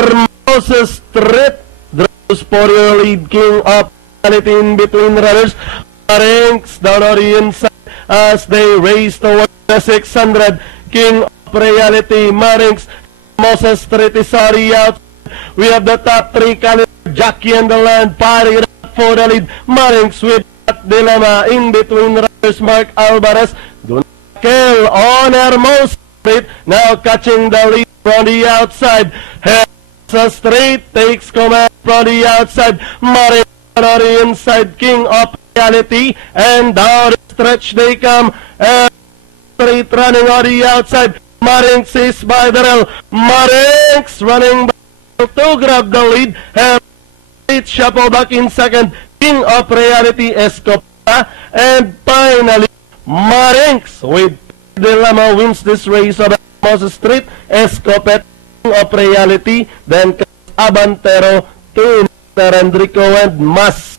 Hermosa Street draws for your lead. King of Reality in between runners. Marinx down on the inside as they race towards the 600. King of Reality, Marinx, Hermosa Street is already out. We have the top three caliber, Jackie and the Land, fighting for the lead. Marinx with that dilemma in between runners. Mark Alvarez, Dunkel on Hermosa Street, now catching the lead from the outside. Hermosa Street takes command from the outside. Marinx on the inside. King of Reality, and down the stretch they come. Street running on the outside. Marinx is by the rail. Marinx running by to grab the lead. Street shuffle back in second. King of Reality, Escopeta, and finally Marinx with dilemma wins this race of Hermosa Street. Escopeta, King of Reality, then Abantero, to Enrico and Mas.